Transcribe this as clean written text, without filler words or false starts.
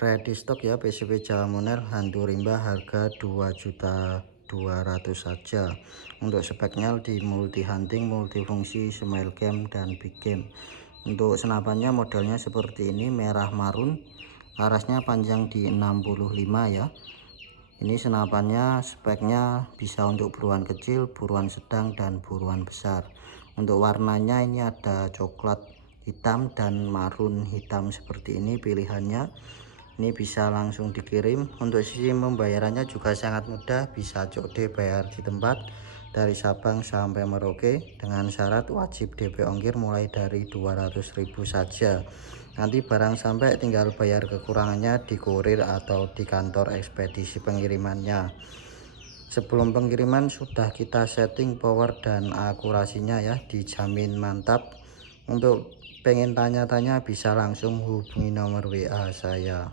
Ready stock ya PCB Jawa Monel hantu rimba harga 2.200.000 saja. Untuk speknya di multi hunting, multifungsi, smile cam dan big cam. Untuk senapannya modelnya seperti ini, merah marun, larasnya panjang di 65 ya. Ini senapannya speknya bisa untuk buruan kecil, buruan sedang dan buruan besar. Untuk warnanya ini ada coklat hitam dan marun hitam seperti ini pilihannya. Ini bisa langsung dikirim. Untuk sistem pembayarannya juga sangat mudah, bisa COD bayar di tempat dari Sabang sampai Merauke dengan syarat wajib DP ongkir mulai dari 200.000 saja. Nanti barang sampai tinggal bayar kekurangannya di kurir atau di kantor ekspedisi pengirimannya. Sebelum pengiriman sudah kita setting power dan akurasinya ya, dijamin mantap. Untuk pengen tanya-tanya bisa langsung hubungi nomor WA saya.